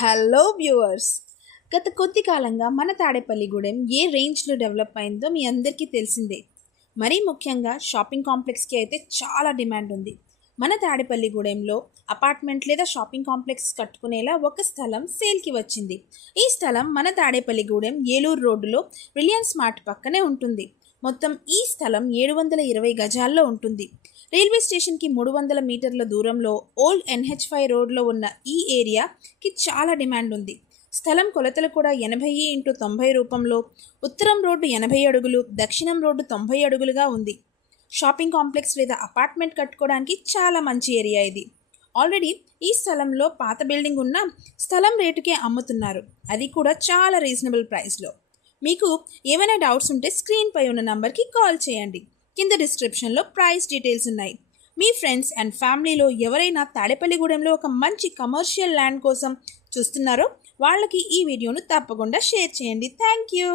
Hello viewers. గత కొద్ది కాలంగా మన తాడేపల్లిగూడెం ఏ రేంజ్లో డెవలప్ అయిందో మీ అందరికీ తెలిసిందే. మరీ ముఖ్యంగా షాపింగ్ కాంప్లెక్స్కి అయితే చాలా డిమాండ్ ఉంది. మన తాడేపల్లిగూడెంలో అపార్ట్మెంట్ లేదా షాపింగ్ కాంప్లెక్స్ కట్టుకునేలా ఒక స్థలం సేల్కి వచ్చింది. ఈ స్థలం మన తాడేపల్లిగూడెం ఏలూరు రోడ్డులో రిలయన్స్ మార్ట్ పక్కనే ఉంటుంది. మొత్తం ఈ స్థలం 720 గజాల్లో ఉంటుంది. రైల్వే స్టేషన్కి 300 మీటర్ల దూరంలో ఓల్డ్ NH5 రోడ్లో ఉన్న ఈ ఏరియాకి చాలా డిమాండ్ ఉంది. స్థలం కొలతలు కూడా 80x90 రూపంలో ఉత్తరం రోడ్డు 80 అడుగులు, దక్షిణం రోడ్డు 90 అడుగులుగా ఉంది. షాపింగ్ కాంప్లెక్స్ లేదా అపార్ట్మెంట్ కట్టుకోవడానికి చాలా మంచి ఏరియా ఇది. ఆల్రెడీ ఈ స్థలంలో పాత బిల్డింగ్ ఉన్న స్థలం రేటుకే అమ్ముతున్నారు, అది కూడా చాలా రీజనబుల్ ప్రైస్లో. మీకు ఏమైనా డౌట్స్ ఉంటే స్క్రీన్పై ఉన్న నంబర్కి కాల్ చేయండి. కింద డిస్క్రిప్షన్లో ప్రైస్ డీటెయిల్స్ ఉన్నాయి. మీ ఫ్రెండ్స్ అండ్ ఫ్యామిలీలో ఎవరైనా తాడేపల్లిగూడెంలో ఒక మంచి కమర్షియల్ ల్యాండ్ కోసం చూస్తున్నారో వాళ్ళకి ఈ వీడియోను తప్పకుండా షేర్ చేయండి. Thank you.